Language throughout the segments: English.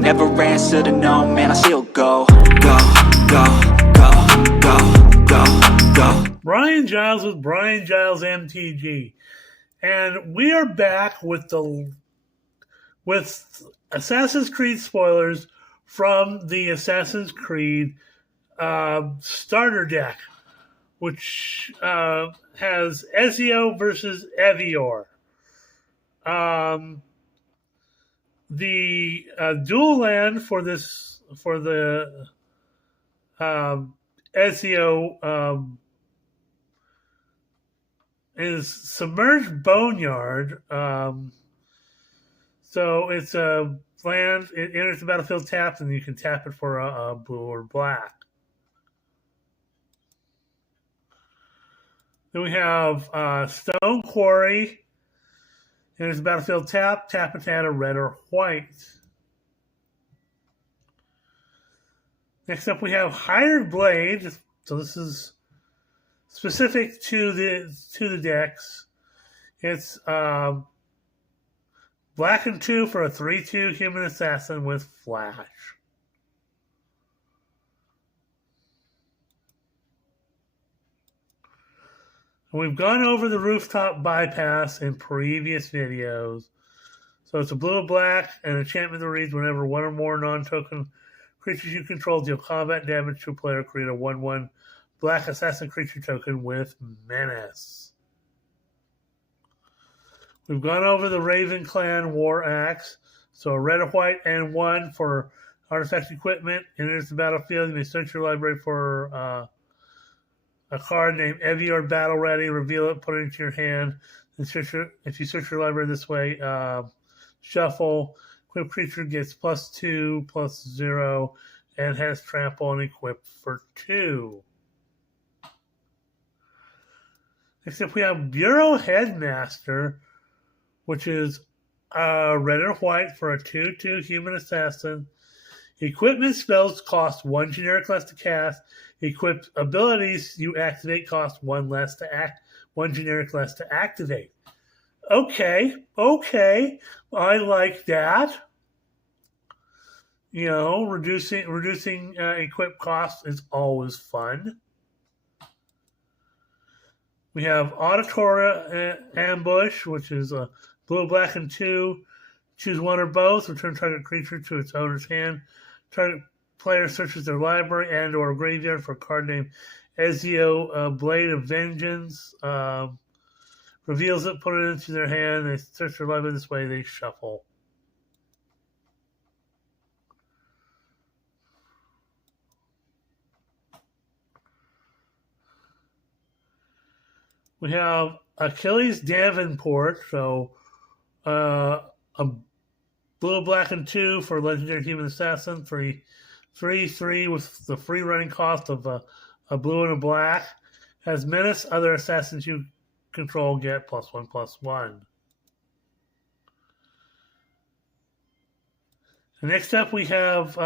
never answer to no, man, I still go. Go, go, go, go, go, go. Brian Giles with Brian Giles MTG. And we are back with Assassin's Creed spoilers from the Assassin's Creed starter deck, which has Ezio versus Evior. The dual land for the Ezio is Submerged Boneyard. So it's a land, it enters the battlefield tapped, and you can tap it for a blue or black. Then we have Stone Quarry. Enters the battlefield tap it to add a red or white. Next up we have Hired Blade. So this is specific to the decks. It's black and 2 for a 3/2 human assassin with flash. We've gone over the rooftop bypass in previous videos. So it's a blue and black, and enchantment that reads whenever one or more non-token creatures you control deal combat damage to a player, create a 1/1 black assassin creature token with menace. We've gone over the Raven Clan War Axe. So a red, a white, and 1 for artifact equipment. Enters the battlefield. You may search your library for a card named Evior Battle Ready. Reveal it, put it into your hand. Then if you search your library this way, shuffle. Equipped creature gets +2, +0, and has trample and equipped for 2. Next up, we have Bureau Headmaster, which is red or white for a 2/2 human assassin. Equipment spells cost 1 generic less to cast. Equipped abilities you activate cost 1 generic less to activate. Okay, I like that. You know, reducing equip costs is always fun. We have Auditoria Ambush, which is a blue, black, and 2. Choose one or both. Return target creature to its owner's hand. Target player searches their library and or graveyard for a card named Ezio Blade of Vengeance. Reveals it, put it into their hand. They search their library this way. They shuffle. We have Achilles Davenport. So a blue, black, and 2 for Legendary Human Assassin. 3/3 with the free running cost of a blue and a black. Has menace. Other assassins you control get +1/+1. And next up we have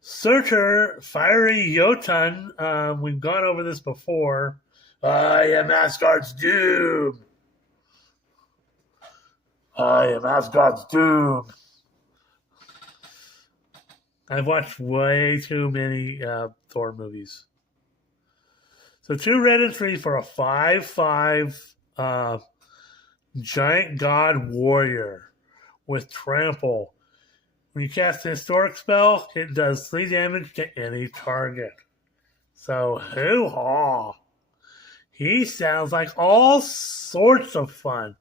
Surtur Fiery Jotun. We've gone over this before. I am Asgard's doom. I am Asgard's doom. I've watched way too many Thor movies. So 2 red and 3 for a 5/5 giant god warrior with trample. When you cast a historic spell, it does 3 damage to any target. So hoo-ha! He sounds like all sorts of fun.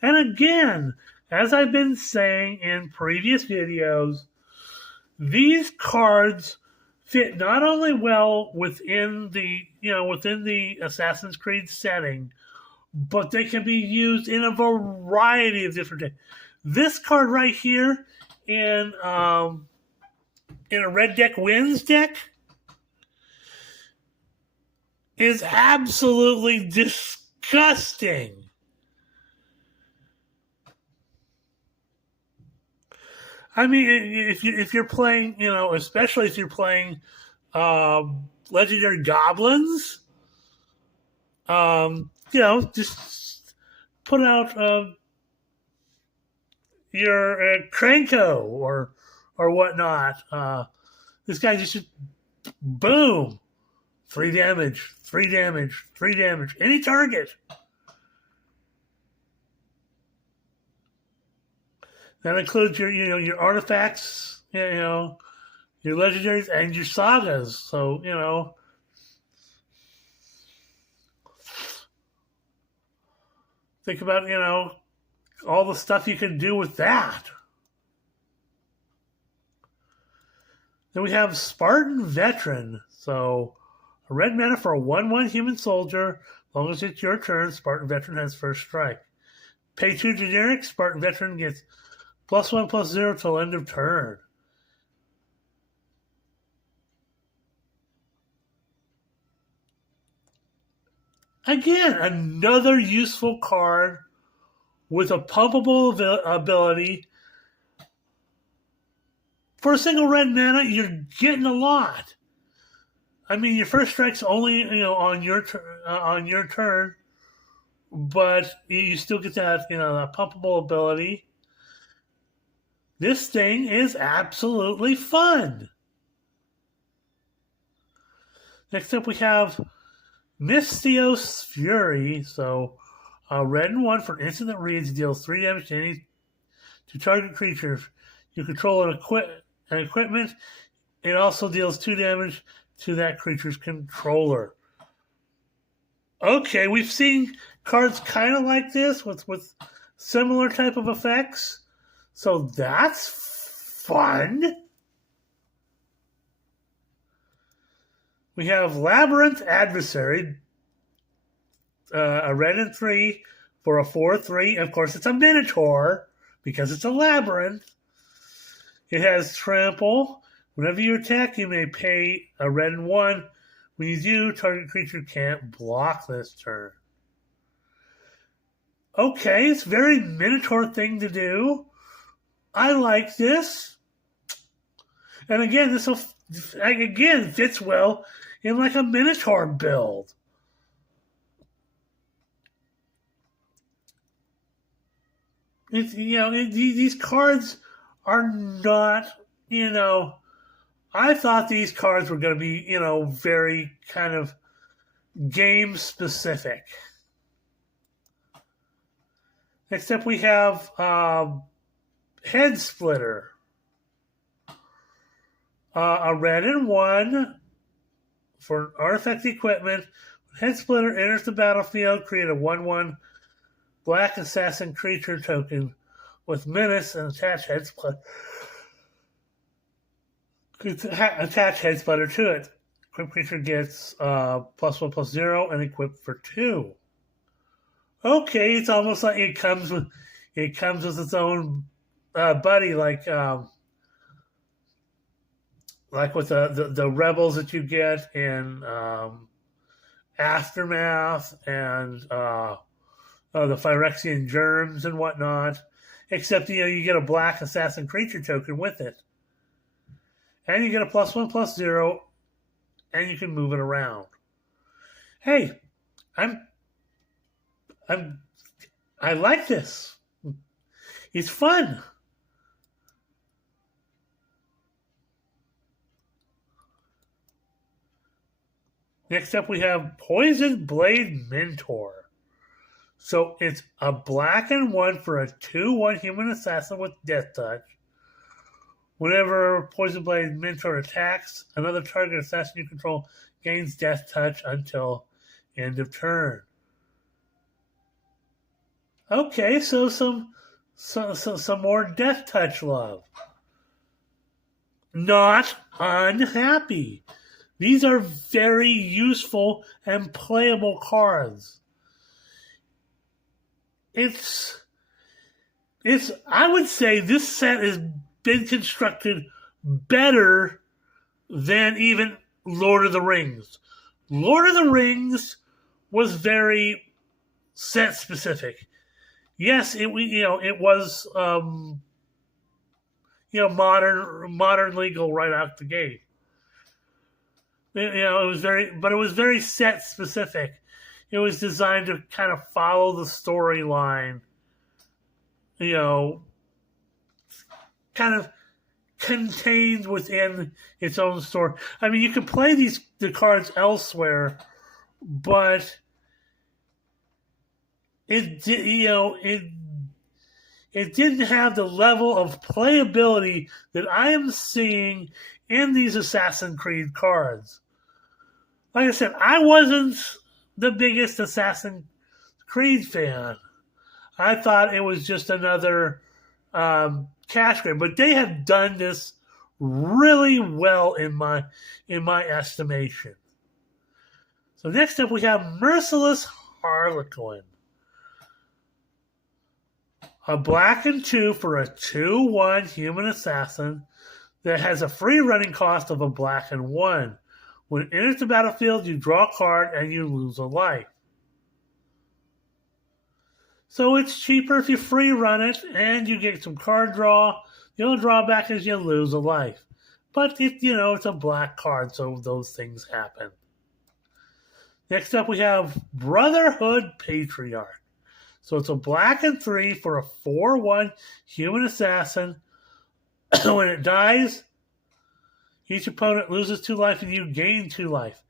And again, as I've been saying in previous videos, these cards fit not only well within the Assassin's Creed setting, but they can be used in a variety of different things. This card right here in a Red Deck Wins deck is absolutely disgusting. I mean, if you're playing, especially if you're playing Legendary Goblins, just put out Krenko or whatnot. This guy just boom, 3 damage, 3 damage, 3 damage, any target. That includes your artifacts, your legendaries and your sagas. So think about all the stuff you can do with that. Then we have Spartan Veteran. So a red mana for a 1/1 human soldier. As long as it's your turn, Spartan Veteran has first strike. Pay 2 generic, Spartan Veteran gets +1/+0 till end of turn. Again, another useful card with a pumpable ability. For a single red mana, you're getting a lot. I mean, your first strike's only on your turn, but you still get that that pumpable ability. This thing is absolutely fun. Next up, we have Misthios Fury. So, red and 1 for an instant that reads, deals 3 damage to target creatures. You control an equipment. It also deals 2 damage to that creature's controller. Okay, we've seen cards kind of like this with similar type of effects. So that's fun. We have Labyrinth Adversary, a red and 3 for a 4/3. Of course, it's a Minotaur because it's a labyrinth. It has trample. Whenever you attack, you may pay a red and 1. When you do, target creature can't block this turn. Okay, it's a very Minotaur thing to do. I like this. And again, this fits well in like a Minotaur build. These cards are not, I thought these cards were going to be, very kind of game specific. Next up, we have Head Splitter. A red and 1 for artifact equipment. When Head Splitter enters the battlefield, create a 1/1 black assassin creature token with menace and attach Head Splitter. Attach Head Splitter to it. Equipped creature gets +1/+0 and equipped for 2. Okay, it's almost like it comes with its own buddy, like with the rebels that you get in Aftermath and the Phyrexian germs and whatnot. Except you get a black assassin creature token with it, and you get a +1/+0, and you can move it around. Hey, I like this. It's fun. Next up, we have Poison Blade Mentor. So it's a black and 1 for a 2/1 human assassin with Death Touch. Whenever Poison Blade Mentor attacks, another target assassin you control gains Death Touch until end of turn. Okay, so some more Death Touch love. Not unhappy. These are very useful and playable cards. I would say this set has been constructed better than even Lord of the Rings. Lord of the Rings was very set specific. Yes, it was modern legal right out the gate. It was very set specific. It was designed to kind of follow the storyline, kind of contained within its own store. I mean, you can play the cards elsewhere, but it didn't have the level of playability that I am seeing in these Assassin's Creed cards. Like I said, I wasn't the biggest Assassin's Creed fan. I thought it was just another cash grab, but they have done this really well in my estimation. So next up, we have Merciless Harlequin. A black and 2 for a 2/1 human assassin that has a free running cost of a black and 1. When it enters the battlefield, you draw a card and you lose a life. So it's cheaper if you free run it and you get some card draw. The only drawback is you lose a life. But it's a black card, so those things happen. Next up, we have Brotherhood Patriarch. So it's a black and 3 for a 4/1 human assassin. When it dies, each opponent loses 2 life and you gain 2 life.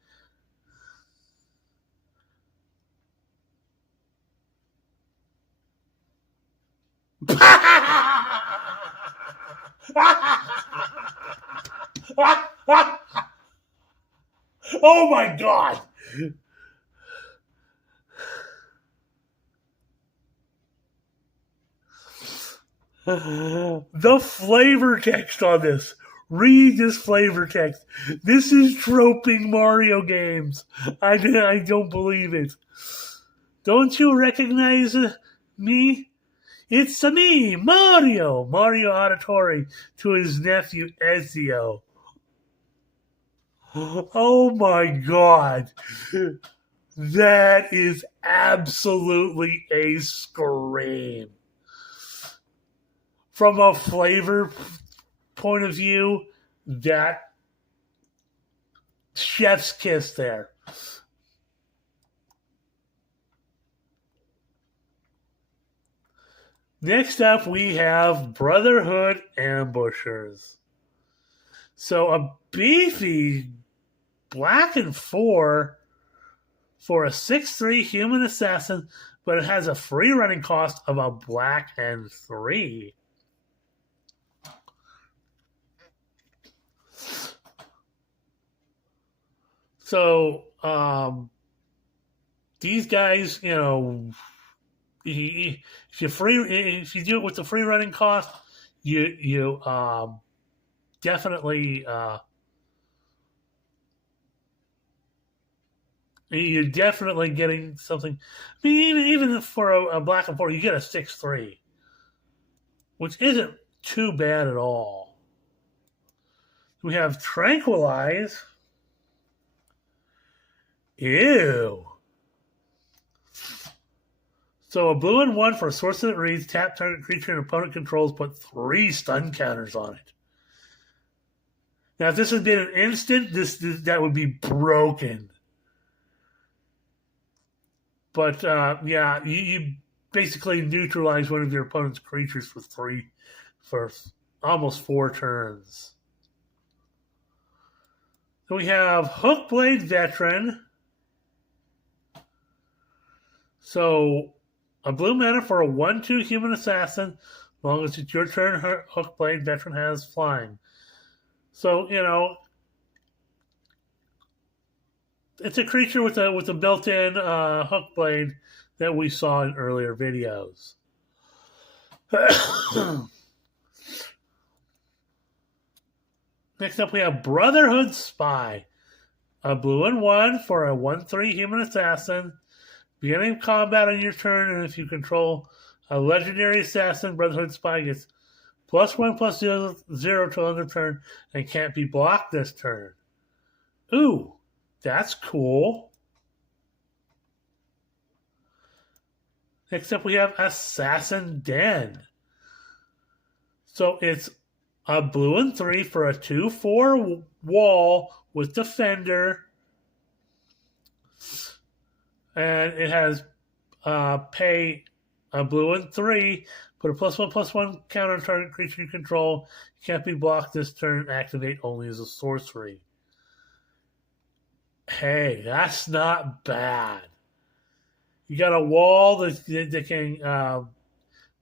Oh my God! The flavor text on this. Read this flavor text. This is troping Mario games. I don't believe it. Don't you recognize me? It's me, Mario. Mario Auditore to his nephew Ezio. Oh my God. That is absolutely a scream. From a flavor point of view, that chef's kiss there. Next up, we have Brotherhood Ambushers. So a beefy black and 4 for a 6/3 human assassin, but it has a free running cost of a black and 3. So these guys, if you do it with the free running cost, you definitely you're definitely getting something. I mean, even for a black and 4, you get a 6/3, which isn't too bad at all. We have Tranquilize. Ew. So a blue and 1 for a source that reads, tap target creature and opponent controls, put 3 stun counters on it. Now, if this had been an instant, that would be broken. But, you basically neutralize one of your opponent's creatures for almost 4 turns. So we have Hookblade Veteran. So a blue mana for a 1/2 human assassin. As long as it's your turn, Hookblade Veteran has flying. So, it's a creature with a built-in Hookblade that we saw in earlier videos. Next up, we have Brotherhood Spy. A blue and 1 for a 1/3 human assassin. Beginning combat on your turn, and if you control a legendary assassin, Brotherhood Spy gets +1/+0 till end of turn and can't be blocked this turn. Ooh, that's cool. Next up, we have Assassin Den. So it's a blue and 3 for a 2/4 wall with Defender. And it has pay a blue and 3, Put a +1/+1 counter on target creature you control. Can't be blocked this turn. Activate only as a sorcery. Hey, that's not bad. You got a wall that can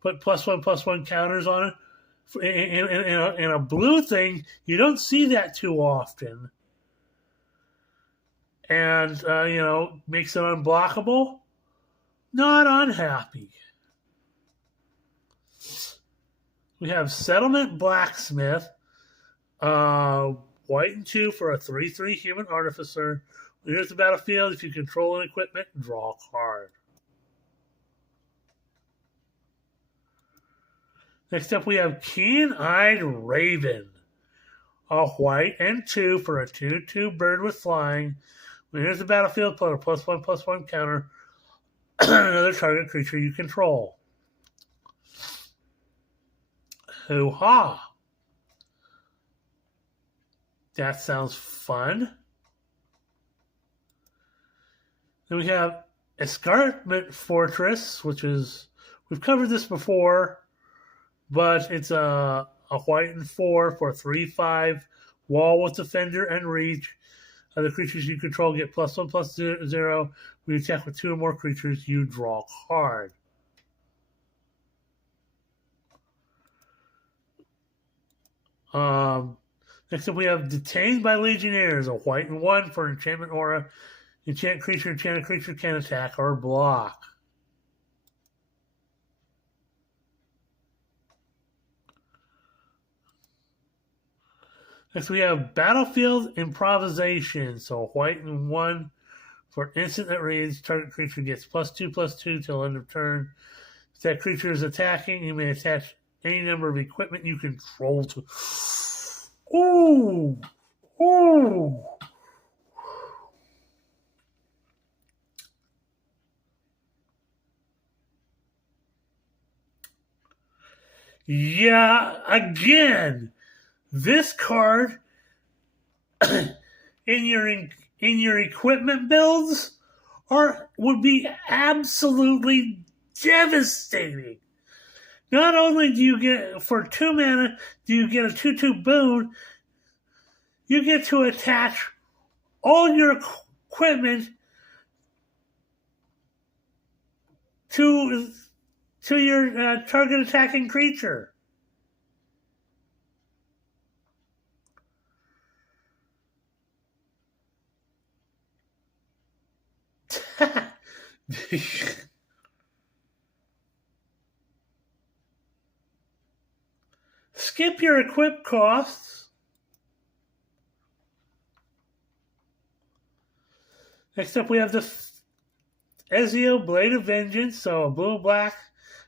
put +1/+1 counters on it. In a blue thing, you don't see that too often. And, makes it unblockable. Not unhappy. We have Settlement Blacksmith. White and 2 for a 3/3 human artificer. When you're at the battlefield, if you control an equipment, draw a card. Next up, we have Keen-Eyed Raven. A white and 2 for a 2/2 bird with flying. When you're at the battlefield, put a +1/+1 counter on another target creature you control. Hoo-ha! That sounds fun. Then we have Escarpment Fortress, which is, we've covered this before, but it's a white and 4 for a 3/5 wall with defender and reach. Other creatures you control get +1/+0. When you attack with 2 or more creatures, you draw a card. Next up, we have Detained by Legionnaires, a white and 1 for enchantment aura. Enchanted creature can attack or block. Next, we have Battlefield Improvisation. So, a white and 1 for instant that reads, target creature gets +2/+2 till end of turn. If that creature is attacking, you may attach any number of equipment you control to. Ooh! Ooh! Yeah, again, this card in your equipment builds would be absolutely devastating. Not only do you get, for 2 mana, do you get a 2/2 boon, you get to attach all your equipment to your target attacking creature. Skip your equip costs. Next up, we have the Ezio Blade of Vengeance. So a blue, black,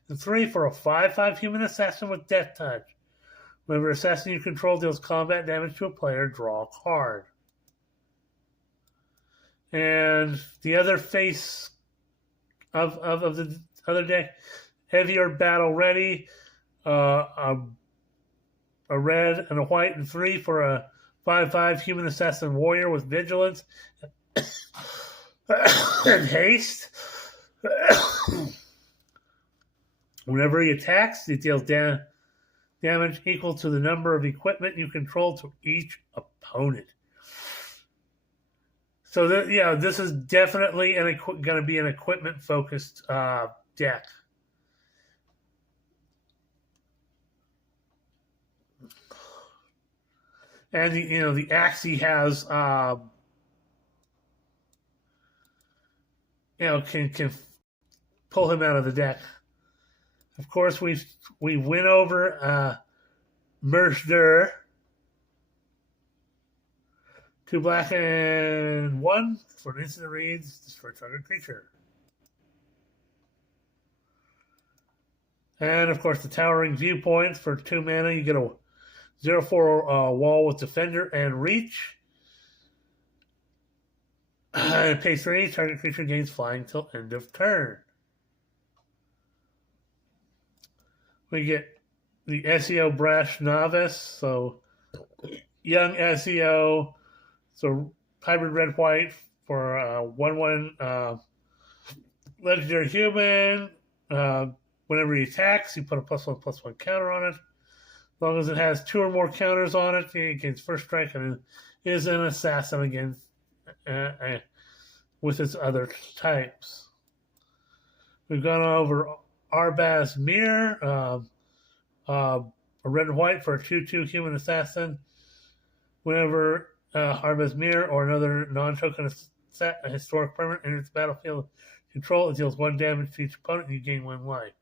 and 3 for a 5/5 human assassin with Death Touch. Whenever assassin you control deals combat damage to a player, draw a card. And the other face of the other deck, Heavier Battle Ready. A red and a white and 3 for a 5/5 human assassin warrior with vigilance and haste. Whenever he attacks, he deals damage equal to the number of equipment you control to each opponent. So this is definitely going to be an equipment-focused deck. And the Axii has can pull him out of the deck. Of course, we win over Mercer. 2 black and 1 for an instant reads, destroy target creature. And of course, the Towering Viewpoint for 2 mana. You get a 0/4 wall with defender and reach. Pay 3, target creature gains flying till end of turn. We get the SEO Brash Novice, so young SEO, so hybrid red-white for 1/1 legendary human Whenever he attacks, you put a +1/+1 counter on it. As long as it has 2 or more counters on it, it gains first strike and is an assassin against with its other types. We've gone over Arbaz Mir, a red and white for a 2/2 human assassin. Whenever Arbaz Mir or another non-token historic permanent enters the battlefield control, it deals 1 damage to each opponent and you gain 1 life.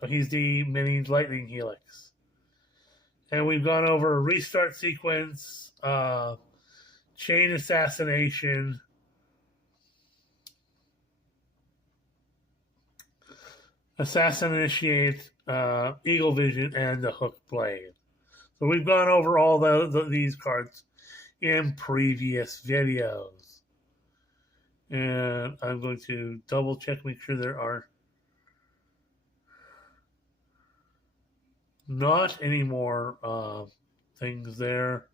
So he's the mini lightning helix. And we've gone over a restart sequence, chain assassination, assassin initiate, eagle vision, and the hook blade. So we've gone over all these cards in previous videos. And I'm going to double check, make sure there are not any more things there.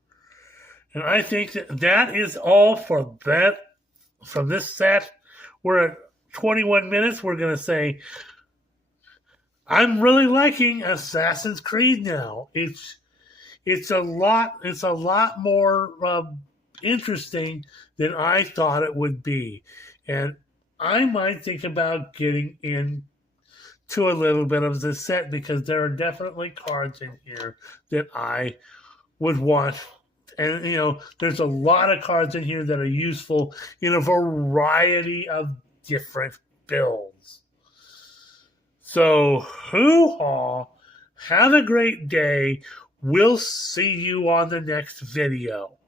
And I think that is all for that from this set. We're at 21 minutes. We're going to say, I'm really liking Assassin's Creed now. It's a lot more interesting than I thought it would be. And I might think about getting in to a little bit of this set because there are definitely cards in here that I would want. And, there's a lot of cards in here that are useful in a variety of different builds. So, hoo-haw. Have a great day. We'll see you on the next video.